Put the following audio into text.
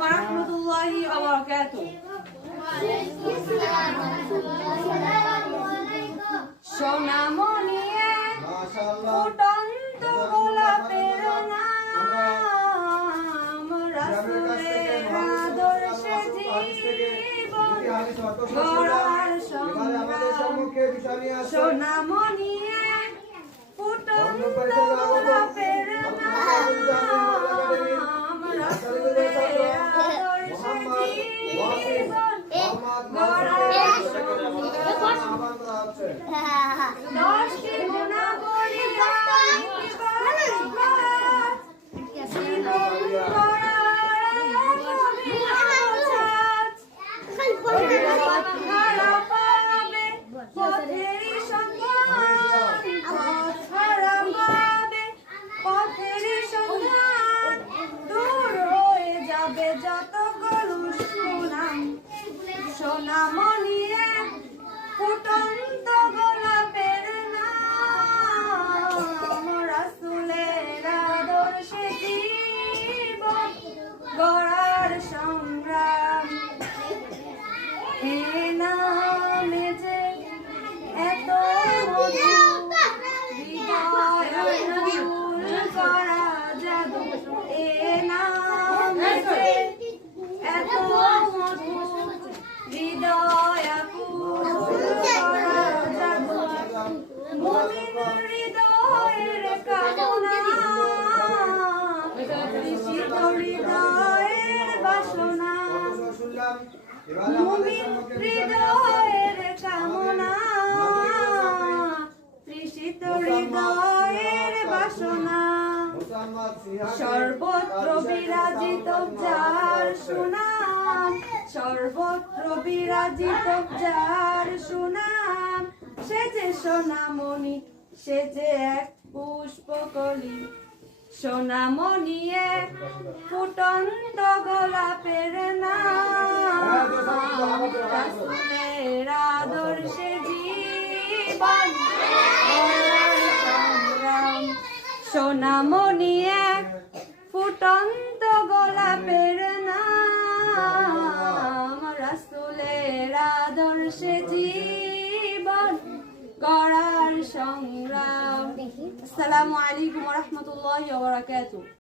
ওয়া রাহমাতুল্লাহি ওয়া বারাকাতুহু। সোনামণি ফুটন্ত গোলাপের নাম, রাসূলের আদর্শে জীবন গড়ার সংগ্রাম। সোনামণি ফুটন্ত গোলাপের নাম, রাসূলের আদর্শে জীবন গড়ার সংগ্রাম। দশটি গুণাবলী যত গরু সুনাম। সোনামণি ফুটন্ত গোলাপের নাম, রাসূলের আদর্শে জীবন গড়ার সংগ্রাম। এ নামে যে এত মধু, হৃদয় ফুল করা জাদু। এ নামে যে এত মধু, হৃদয় ফুল করা জাদু। মুমিন হৃদয়ের কামনা, তৃষিত হৃদয়ের বাসনা। মুমিন হৃদয়ের কামনা, তৃষিত হৃদয়ের বাসনা। সর্বত্র বিরাজিত যার সুনাম, সর্বত্র বিরাজিত যার সুনাম। সে যে সোনামণি, সে যে এক পুষ্পকলি। সোনামণি ফুটন্ত গোলাপের নাম, রাসূলের আদর্শে জীবন গড়ার সংগ্রাম। সোনামণি ফুটন্ত গোলাপের নাম, রাসূলের আদর্শে জীবন গড়ার সংগ্রাম। আসসালামু আলাইকুম ওয়া রাহমাতুল্লাহি ওয়া বারাকাতুহু।